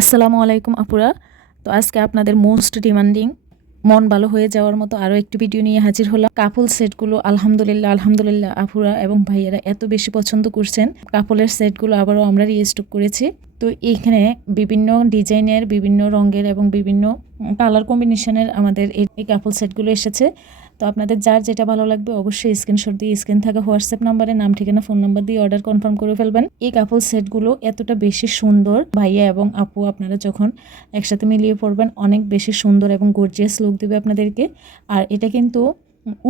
আসসালামু আলাইকুম আপুরা। তো আজকে আপনাদের মোস্ট ডিমান্ডিং মন ভালো হয়ে যাওয়ার মতো আরও একটি ভিডিও নিয়ে হাজির হলাম। কাপল সেটগুলো আলহামদুলিল্লাহ আলহামদুলিল্লাহ আপুরা এবং ভাইয়েরা এত বেশি পছন্দ করছেন। কাপলের সেটগুলো আবারও আমরা রিস্টক করেছি। তো এইখানে বিভিন্ন ডিজাইনের, বিভিন্ন রঙের এবং বিভিন্ন কালার কম্বিনেশনের আমাদের এই কাপল সেটগুলো এসেছে। তো আপনাদের যার যেটা ভালো লাগবে অবশ্যই স্ক্রিনশট দিয়ে স্ক্রিন থাকা হোয়াটসঅ্যাপ নাম্বারে নাম, ঠিকানা ফোন নাম্বার দিয়ে অর্ডার কনফার্ম করে ফেলবেন। এই কাপল সেটগুলো এতটা বেশি সুন্দর, ভাইয়া এবং আপু আপনারা যখন একসাথে মিলিয়ে পড়বেন, অনেক বেশি সুন্দর এবং গর্জিয়াস লুক দেবে আপনাদেরকে। আর এটা কিন্তু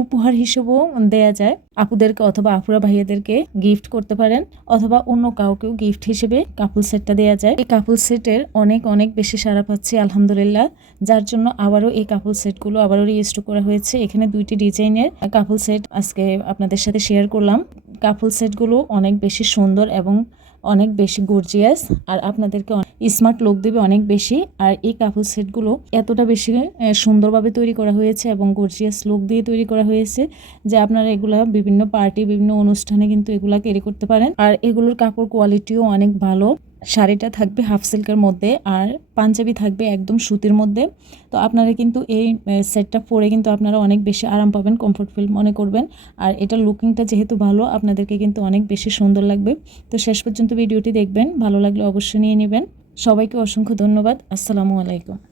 উপহার হিসেবেও দেয়া যায়। আপুদেরকে অথবা আপুরা ভাইয়াদেরকে গিফট করতে পারেন অথবা অন্য কাউকেও গিফট হিসেবে কাপল সেটটা দেয়া যায়। এই কাপল সেটের অনেক অনেক বেশি সারা পাচ্ছি, আলহামদুলিল্লাহ। যার জন্য আবারও এই কাপল সেটগুলো আবারও রিস্টোর করা হয়েছে। এখানে দুইটি ডিজাইনের কাপল সেট আজকে আপনাদের সাথে শেয়ার করলাম। কাপল সেটগুলো অনেক বেশি সুন্দর এবং অনেক বেশি গর্জিয়াস আর আপনাদেরকে স্মার্ট লোক দেবে অনেক বেশি। আর এই কাপল সেটগুলো এতটা বেশি সুন্দরভাবে তৈরি করা হয়েছে এবং গর্জিয়াস লোক দিয়ে তৈরি করা হয়েছে যে আপনারা এগুলা বিভিন্ন পার্টি বিভিন্ন অনুষ্ঠানে কিন্তু এগুলা ক্যারি করতে পারেন। আর এগুলোর কাপড় কোয়ালিটিও অনেক ভালো। শাড়িটা থাকবে হাফ সিল্কের মধ্যে আর পাঞ্জাবি থাকবে একদম সুতির মধ্যে। তো আপনারা কিন্তু এই সেটটা পরে কিন্তু আপনারা অনেক বেশি আরাম পাবেন কমফোর্ট ফিল মনে করবেন। আর এটা লুকিংটা যেহেতু ভালো, আপনাদেরকে কিন্তু অনেক বেশি সুন্দর লাগবে। তো শেষ পর্যন্ত ভিডিওটি দেখবেন, ভালো লাগলে অবশ্যই নিয়ে নেবেন। সবাইকে অসংখ্য ধন্যবাদ। আসসালামু আলাইকুম।